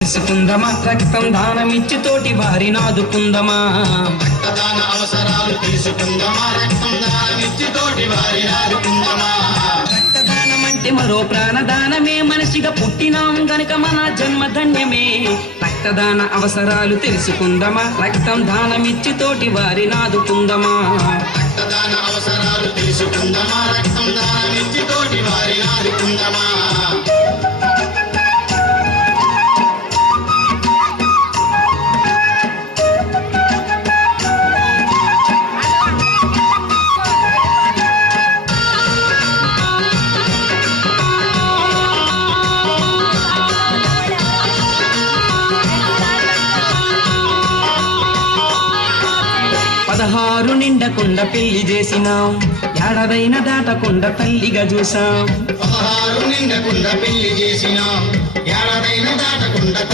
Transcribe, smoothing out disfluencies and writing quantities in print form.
తీసుకుందమా రక్తం దానమిచ్చి తోటి వారిని ఆదుకుందమా. రక్తదాన అవసరాలు తీసుకుందమా, రక్తం దానమిచ్చి తోటి వారిని ఆదుకుందమా. రక్తదానం అంటే మరో ప్రాణదానమే, మనిషిగా పుట్టినాం గనుక మన జన్మధన్యమే. రక్తదాన అవసరాలు తెలుసుకుందమా, రక్తం దానమిచ్చి తోటి వారిని ఆదుకుందమా. రక్తదాన అవసరాలు తీసుకుందమా, రక్తం దానమిచ్చి తోటి వారిని ఆదుకుందమా. పదహారు నిండకుండా పెళ్లి చేసినాం, ఏడాదైన దాటకుండా తల్లిగా చూసాం. 16 నిండకుండా పెళ్లి చేసినాం, ఏడాదైన దాటకుండా